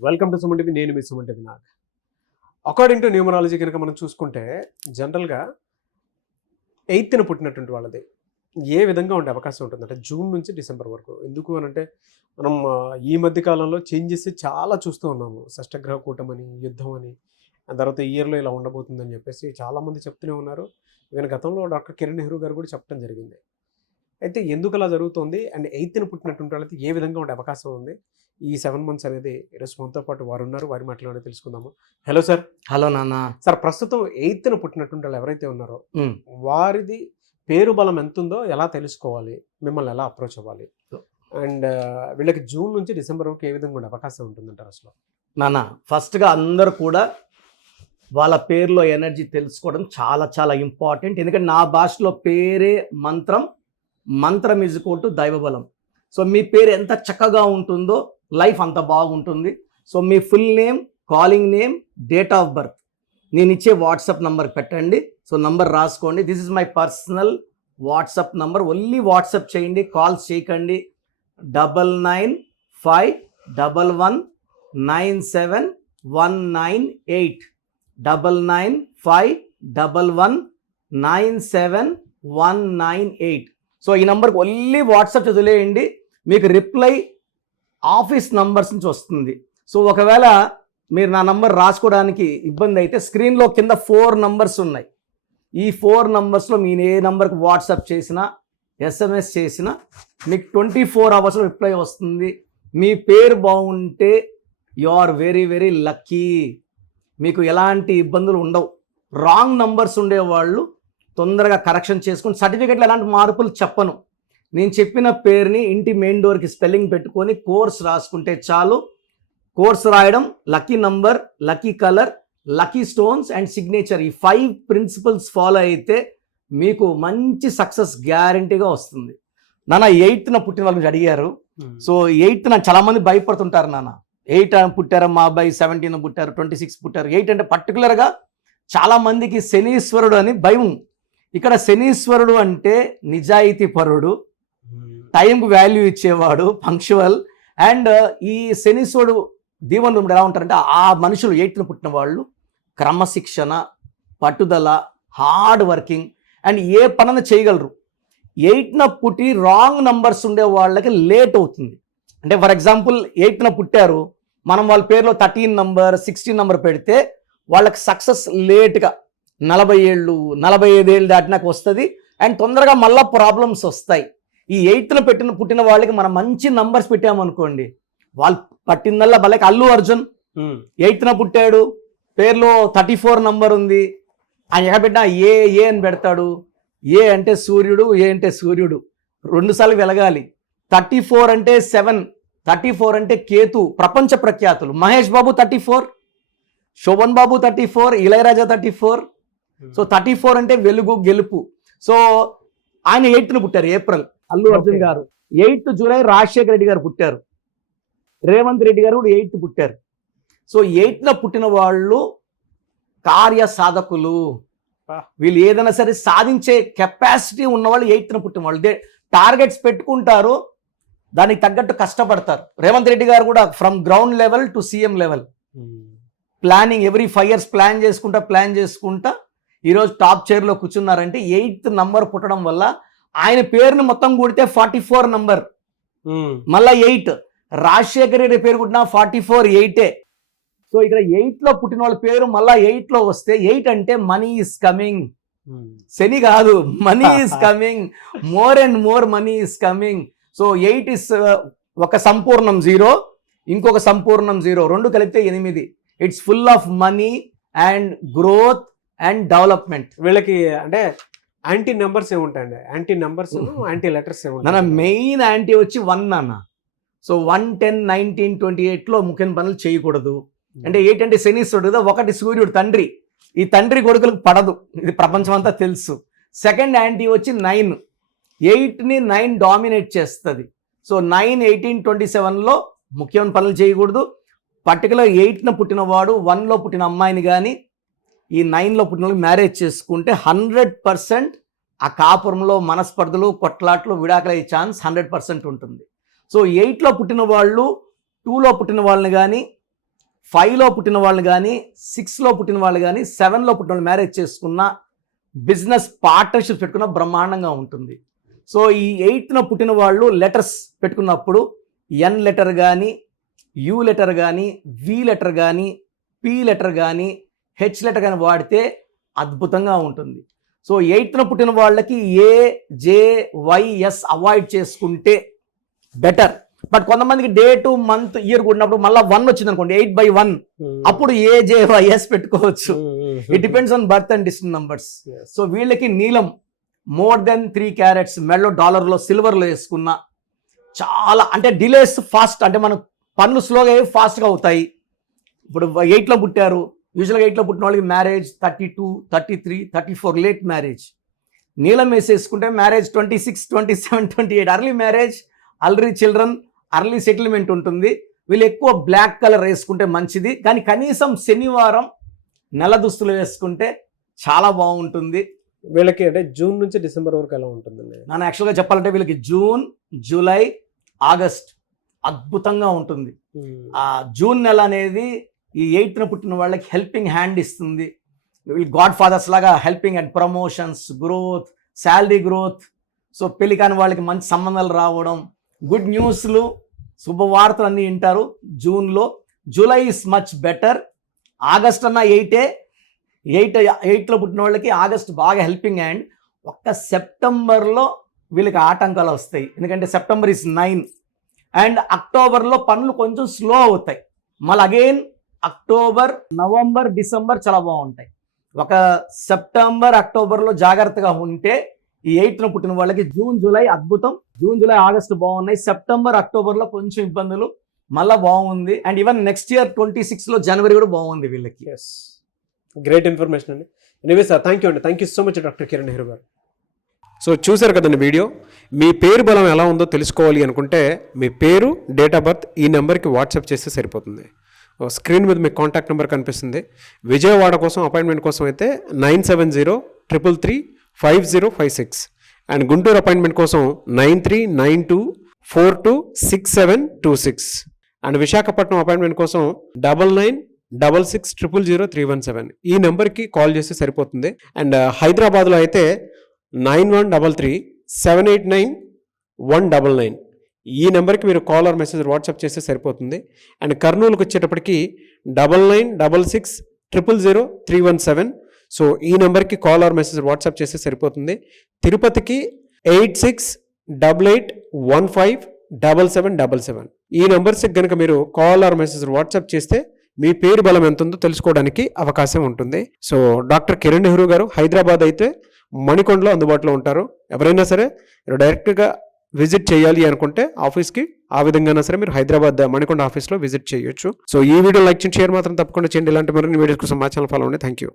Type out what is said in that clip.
Welcome to Suman TV. నేను మీ Suman TV Nag. According to numerology కనుక మనం చూసుకుంటే జనరల్గా 8న పుట్టినటువంటి వాళ్ళది ఏ విధంగా ఉండే అవకాశం ఉంటుందంటే జూన్ నుంచి డిసెంబర్ వరకు. ఎందుకు అని అంటే మనం ఈ మధ్య కాలంలో చేంజెస్ చాలా చూస్తూ ఉన్నాము. షష్టగ్రహ కూటమని, యుద్ధం అని, ఆ తర్వాత ఈ ఇయర్లో ఇలా ఉండబోతుందని చెప్పేసి చాలామంది చెప్తూనే ఉన్నారు. ఈవెన్ గతంలో డాక్టర్ కిరణ్ నెహ్రూ గారు కూడా చెప్పడం జరిగింది. అయితే ఎందుకు అలా జరుగుతుంది అండ్ 8న పుట్టినటువంటి వాళ్ళకి ఏ విధంగా ఉండే అవకాశం ఉంది ఈ 7 మంత్స్ అనేది ఈరోజు మనతో పాటు వారు ఉన్నారు. వారి మాటలోనే తెలుసుకుందాము. Hello sir. హలో నాన్న. సార్, ప్రస్తుతం 8న పుట్టినటువంటి వాళ్ళు ఎవరైతే ఉన్నారో ఉమ్. వారిది పేరు బలం ఎంత ఉందో ఎలా తెలుసుకోవాలి, మిమ్మల్ని ఎలా అప్రోచ్ అవ్వాలి, అండ్ వీళ్ళకి జూన్ నుంచి డిసెంబర్ వరకు ఏ విధంగా ఉండే అవకాశం ఉంటుందంటారు అసలు? నాన్న, ఫస్ట్గా అందరూ కూడా వాళ్ళ పేరులో ఎనర్జీ తెలుసుకోవడం చాలా చాలా ఇంపార్టెంట్. ఎందుకంటే నా భాషలో పేరే మంత్రం, మంత్రం ఈజ్ ఈక్వల్ టు దైవబలం. సో మీ పేరు ఎంత చక్కగా ఉంటుందో లైఫ్ అంత బాగుంటుంది. So me full name, calling name, date of birth నేను ఇచ్చే వాట్సాప్ నంబర్ పెట్టండి. సో నంబర్ రాసుకోండి. This is my personal WhatsApp number. Only WhatsApp చేయండి, కాల్స్ చేయకండి. 9951197198 9951197198. సో ఈ నంబర్కి ఓన్లీ వాట్సాప్ చదివేయండి. మీకు రిప్లై ఆఫీస్ నంబర్స్ నుంచి వస్తుంది. సో ఒకవేళ మీరు నా నంబర్ రాసుకోవడానికి ఇబ్బంది అయితే స్క్రీన్లో కింద 4 నంబర్స్ ఉన్నాయి. ఈ 4 నంబర్స్లో మీరు ఏ నంబర్కి వాట్సాప్ చేసినా, ఎస్ఎంఎస్ చేసినా మీకు 24 అవర్స్లో రిప్లై వస్తుంది. మీ పేరు బాగుంటే you are very very lucky. మీకు ఎలాంటి ఇబ్బందులు ఉండవు. రాంగ్ నంబర్స్ ఉండేవాళ్ళు తొందరగా కరెక్షన్ చేసుకుని, సర్టిఫికెట్లో ఎలాంటి మార్పులు చెప్పను. నేను చెప్పిన పేరుని ఇంటి మెయిన్ డోర్కి స్పెల్లింగ్ పెట్టుకొని కోర్స్ రాసుకుంటే చాలు. కోర్స్ రాయడం, lucky number, lucky colour, lucky stones and signature, ఈ 5 ప్రిన్సిపల్స్ ఫాలో అయితే మీకు మంచి సక్సెస్ గ్యారంటీగా వస్తుంది. నాన్న, 8న పుట్టిన వాళ్ళు అడిగారు. సో 8న చాలామంది భయపడుతుంటారు. నాన్న 8 పుట్టారు, మా అబ్బాయి 17 పుట్టారు, 26 పుట్టారు. 8 అంటే పర్టికులర్గా చాలామందికి శనీశ్వరుడు అని భయం. ఇక్కడ శనీశ్వరుడు అంటే నిజాయితీ పరుడు, టైంకి వాల్యూ ఇచ్చేవాడు, పంక్చువల్. అండ్ ఈ శనీశ్వరుడు దీవెనలు ఎలా ఉంటారంటే ఆ మనుషులు 8న పుట్టిన వాళ్ళు క్రమశిక్షణ, పట్టుదల, హార్డ్ వర్కింగ్ అండ్ ఏ పనైనా చేయగలరు. 8న పుట్టి రాంగ్ నంబర్స్ ఉండే వాళ్ళకి లేట్ అవుతుంది. అంటే ఫర్ ఎగ్జాంపుల్ 8న పుట్టారు, మనం వాళ్ళ పేరులో 13 నంబర్, 16 నంబర్ పెడితే వాళ్ళకి సక్సెస్ లేట్గా 40 ఏళ్ళు, 45 ఏళ్ళు దాటినాక వస్తుంది. అండ్ తొందరగా మళ్ళీ ప్రాబ్లమ్స్ వస్తాయి. ఈ 8న పుట్టిన వాళ్ళకి మనం మంచి నంబర్స్ పెట్టామనుకోండి, వాళ్ళు పట్టిందల్లా వాళ్ళకి అల్లు అర్జున్ 8న పుట్టాడు, పేరులో 34 నంబర్ ఉంది. ఆయన ఎక్కడ పెట్టినా ఏ అని పెడతాడు. ఏ అంటే సూర్యుడు, ఏ అంటే సూర్యుడు 2 సార్లు వెలగాలి. 34 అంటే 7, 34 అంటే కేతు, ప్రపంచ ప్రఖ్యాతులు. మహేష్ బాబు 34, శోభన్ బాబు 34, ఇళయరాజా 34. సో 34 అంటే వెలుగు, గెలుపు. సో ఆయన 8న పుట్టారు, ఏప్రిల్. అల్లు అర్జున్ గారు 8 జూలై రాజశేఖర రెడ్డి గారు పుట్టారు. రేవంత్ రెడ్డి గారు కూడా 8 పుట్టారు. సో 8న పుట్టిన వాళ్ళు కార్య సాధకులు. వీళ్ళు ఏదైనా సరే సాధించే కెపాసిటీ ఉన్నవాళ్ళు 8న పుట్టిన వాళ్ళు. టార్గెట్స్ పెట్టుకుంటారు, దానికి తగ్గట్టు కష్టపడతారు. రేవంత్ రెడ్డి గారు కూడా from ground level to CM level planning, every 5 years plan చేసుకుంటా ఈరోజు టాప్ చైర్లో కూర్చున్నారంటే 8th నంబర్ పుట్టడం వల్ల. ఆయన పేరుని మొత్తం కూడితే 44 నంబర్, మళ్ళా 8. రాజశేఖర రెడ్డి పేరు పుట్టిన 44, 8. సో ఇక్కడ 8లో పుట్టిన వాళ్ళ పేరు మళ్ళా 8లో వస్తే 8 అంటే మనీ ఈస్ కమింగ్. శని కాదు, money is coming, more and more money is coming. So 8 is ఒక సంపూర్ణం 0, ఇంకొక సంపూర్ణం 0, 2 కలిపితే 8. It's full of money and growth and development. వీళ్ళకి అంటే యాంటీ నెంబర్స్ ఏముంటాయండి? యాంటీ నెంబర్స్, యాంటీ లెటర్స్ ఏముంటాయి? మెయిన్ యాంటీ వచ్చి 1 నాన్న. సో 1, 10, 19, 28లో ముఖ్యమైన పనులు చేయకూడదు. అంటే 8 అంటే శనీశ్వరుడు కదా, 1 సూర్యుడు తండ్రి. ఈ తండ్రి కొడుకులకు పడదు, ఇది ప్రపంచం అంతా తెలుసు. సెకండ్ యాంటీ వచ్చి 9. 8ని 9 డామినేట్ చేస్తుంది. సో 9, 18, 27లో ముఖ్యమైన పనులు చేయకూడదు. పర్టికులర్ 8న పుట్టిన వాడు 1లో పుట్టిన అమ్మాయిని కానీ ఈ 9లో పుట్టిన వాళ్ళకి మ్యారేజ్ చేసుకుంటే 100% ఆ కాపురంలో మనస్పర్ధలు, కొట్లాట్లు, విడాకులయ్యే ఛాన్స్ 100% ఉంటుంది. సో 8లో పుట్టిన వాళ్ళు 2లో పుట్టిన వాళ్ళని కానీ 5లో పుట్టిన వాళ్ళు కానీ 6లో పుట్టిన వాళ్ళు కానీ 7లో పుట్టిన వాళ్ళు మ్యారేజ్ చేసుకున్న బిజినెస్ పార్ట్నర్షిప్ పెట్టుకున్న బ్రహ్మాండంగా ఉంటుంది. సో ఈ 8న పుట్టిన వాళ్ళు లెటర్స్ పెట్టుకున్నప్పుడు ఎన్ లెటర్ కానీ, యు లెటర్ కానీ, వి లెటర్ కానీ, పి లెటర్ కానీ, హెచ్ లెటర్ కానీ వాడితే అద్భుతంగా ఉంటుంది. సో 8న పుట్టిన వాళ్ళకి ఏ, జే, వై, ఎస్ అవాయిడ్ చేసుకుంటే బెటర్. బట్ కొంతమందికి డేటు, మంత్, ఇయర్ ఉన్నప్పుడు మళ్ళీ 1 వచ్చింది అనుకోండి, 8/1, అప్పుడు ఏ, జే, వై, ఎస్ పెట్టుకోవచ్చు. It depends on birth and distant numbers. So వీళ్ళకి నీలం మోర్ దెన్ 3 క్యారెట్స్ మెడలో డాలర్లో సిల్వర్లో వేసుకున్న చాలా అంటే డిలేస్ ఫాస్ట్, అంటే మనం పనులు స్లోగా అయ్యి ఫాస్ట్గా అవుతాయి. ఇప్పుడు 8లో పుట్టారు, యూజువల్గా 8లో పుట్టిన వాళ్ళకి మ్యారేజ్ 32, 33, 34 లేట్ మ్యారేజ్. నీలం వేసేసుకుంటే marriage 26, 27, 28 early marriage, early children, early settlement ఉంటుంది. వీళ్ళు ఎక్కువ బ్లాక్ కలర్ వేసుకుంటే మంచిది, కానీ కనీసం శనివారం నెల దుస్తులు వేసుకుంటే చాలా బాగుంటుంది. వీళ్ళకి అంటే జూన్ నుంచి డిసెంబర్ వరకు ఎలా ఉంటుందండి? ನಾನು యాక్చువల్గా చెప్పాలంటే వీళ్ళకి జూన్, జూలై, ఆగస్ట్ అద్భుతంగా ఉంటుంది. ఆ జూన్ నెల అనేది ఈ 8న పుట్టిన వాళ్ళకి హెల్పింగ్ హ్యాండ్ ఇస్తుంది. వీళ్ళు గాడ్ ఫాదర్స్ లాగా helping and promotions, growth, salary growth. So పెళ్లి కాని వాళ్ళకి మంచి సంబంధాలు రావడం, గుడ్ న్యూస్లు, శుభవార్తలు అన్నీ వింటారు జూన్లో. July is much better. August అన్న 8లో పుట్టిన వాళ్ళకి ఆగస్ట్ బాగా హెల్పింగ్ హ్యాండ్. ఒక్క సెప్టెంబర్లో వీళ్ళకి ఆటంకాలు వస్తాయి, ఎందుకంటే సెప్టెంబర్ ఇస్ 9 అండ్ అక్టోబర్లో పనులు కొంచెం స్లో అవుతాయి. మళ్ళీ అగైన్ అక్టోబర్, నవంబర్, డిసెంబర్ చాలా బాగుంటాయి. ఒక సెప్టెంబర్, అక్టోబర్లో జాగ్రత్తగా ఉంటే ఈ 8న పుట్టిన వాళ్ళకి జూన్, జూలై అద్భుతం. జూన్, జూలై, ఆగస్టు బాగున్నాయి. సెప్టెంబర్, అక్టోబర్లో కొంచెం ఇబ్బందులు, మళ్ళీ బాగుంది. అండ్ ఈవెన్ నెక్స్ట్ ఇయర్ 26లో జనవరి కూడా బాగుంది వీళ్ళకి. ఎస్, గ్రేట్ ఇన్ఫర్మేషన్ అండి. ఎనీవే సార్, థ్యాంక్ యూ అండి. Thank you so much doctor Kiran Nehru గారు. సో చూశారు కదండి వీడియో. మీ పేరు బలం ఎలా ఉందో తెలుసుకోవాలి అనుకుంటే మీ పేరు, డేట్ ఆఫ్ బర్త్ ఈ నెంబర్కి వాట్సాప్ చేస్తే సరిపోతుంది. స్క్రీన్ మీద మీకు కాంటాక్ట్ నెంబర్ కనిపిస్తుంది. విజయవాడ కోసం అపాయింట్మెంట్ కోసం అయితే 9703335056 అండ్ గుంటూరు అపాయింట్మెంట్ కోసం 9392426726 అండ్ విశాఖపట్నం అపాయింట్మెంట్ కోసం 9966600317 ఈ నెంబర్కి కాల్ చేస్తే సరిపోతుంది. అండ్ హైదరాబాద్లో అయితే 9133789199 ఈ నెంబర్కి మీరు కాల్ ఆర్ మెసేజ్ వాట్సాప్ చేస్తే సరిపోతుంది. అండ్ కర్నూలుకి వచ్చేటప్పటికి 9966000317 సో ఈ నెంబర్కి కాల్ ఆర్ మెసేజ్ వాట్సాప్ చేస్తే సరిపోతుంది. తిరుపతికి 8688157777 ఈ నెంబర్స్కి కనుక మీరు కాల్ ఆర్ మెసేజ్ వాట్సాప్ చేస్తే మీ పేరు బలం ఎంత ఉందో తెలుసుకోవడానికి అవకాశం ఉంటుంది. సో డాక్టర్ కిరణ్ నెహ్రూ గారు హైదరాబాద్ అయితే మణికొండలో అందుబాటులో ఉంటారు. ఎవరైనా సరే మీరు డైరెక్ట్గా విజిట్ చేయాలి అనుకుంటే ఆఫీస్కి ఆ విధంగా సరే మీరు హైదరాబాద్ మణికొండ ఆఫీస్లో విజిట్ చేయొచ్చు. సో ఈ వీడియో లైక్ చేయండి, షేర్ మాత్రం తప్పకుండా చేయండి. ఇలాంటి మరిన్ని వీడియోస్ కోసం మా ఛానల్ ఫాలో అవ్వండి. Thank you.